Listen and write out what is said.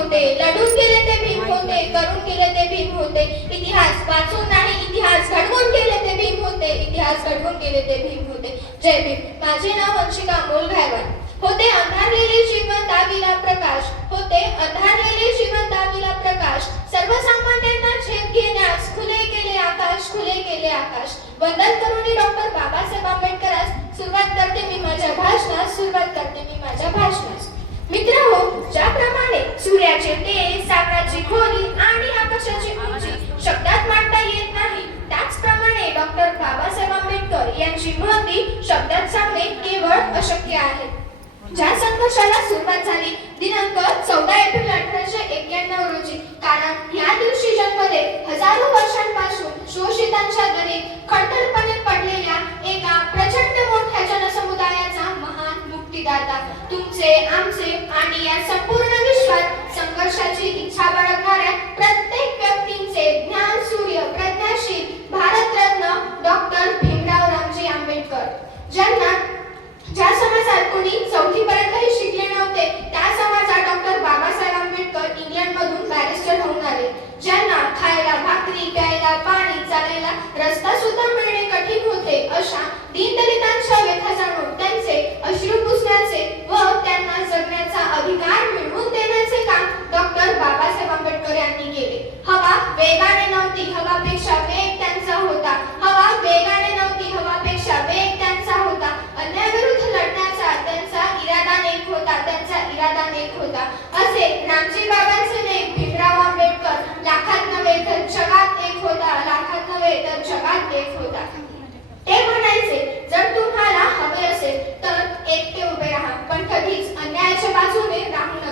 होते, लढून गेले ते भीम होते, करून गेले ते भीम होते, इतिहास वाचून नाही इतिहास घडवून गेले ते भीम होते, इतिहास घडवून गेले ते भीम होते. जय भीम. माझे नाव वंशिका अमोल घायवाड. होते अंधारलेले जीवन दाविला प्रकाश, होते अंधारलेले जीवन दाविला प्रकाश, सर्वसामान्यांना झेप घेण्यास खुले केले आकाश, खुले केले आकाश. वंदन करून डॉक्टर बाबासाहेब आंबेडकरांस सुरुवात करते मी माझ्या भाषणास, सुरुवात करते मी माझ्या भाषणास. मित्रहो, ज्याप्रमाणे सूर्याचे तेज, सागराची खोली आणि आकाशाची उंची शब्दात मांडता येत नाही, त्याचप्रमाणे डॉक्टर बाबासाहेब आंबेडकर यांची महती शब्दात सांगणे केवळ अशक्य आहे. ज्या संघर्षाला सुरुवात झाली दिनांक 14 एप्रिल 1891 रोजी, कारण या दिवशी जन्मले हजारो वर्षांपासून शोषितांच्या दरीत खंडरपणे पडलेल्या एका प्रचंड मोठ्या जनसमुदायाचा महान मुक्तिदाता, तुमचे, आमचे आणि या संपूर्ण विश्वात संघर्षाची इच्छा बाळगणाऱ्या प्रत्येक व्यक्तींचे ज्ञान सूर्य, प्रज्ञाशील भारतरत्न डॉक्टर भीमराव रामजी आंबेडकर, ज्या समाजात कोणी 4थी पर्यंतही शिकले नव्हते, त्या समाजात डॉक्टर बाबासाहेब आंबेडकर इंग्लंडमधून बॅरिस्टर होऊन आले. ज्यांना खायला भाकरी, प्यायला पाणी, चालायला रस्ता सुद्धा मिळणे कठीण होते, अशा दीनदलितांच्या व्यथा जाणून त्यांचे अश्रू पुसण्याचे व त्यांना जगण्याचा अधिकार मिळवून देण्याचे काम डॉक्टर बाबासाहेब आंबेडकर यांनी केले. हवा वेगाने नव्हती, हवापेक्षा वेग त्यांचा होता. हवा वेगाने नव्हती, हवापेक्षा वेग त्यांचा होता. अन्यायाविरुद्ध लढण्याचा त्यांचा इरादा नेक होता, त्यांचा इरादा नेक होता. असे रामजी बाबांचे नेक भीमराव आंबेडकर लाखात नव्हे तर जगात एक होता, लाखात नव्हे तर जगात एक होता. ते म्हणायचे, जर तुम्हाला हवे असेल तर एकटे उभे राहा, पण कधीच अन्यायाच्या बाजूने राहू नका.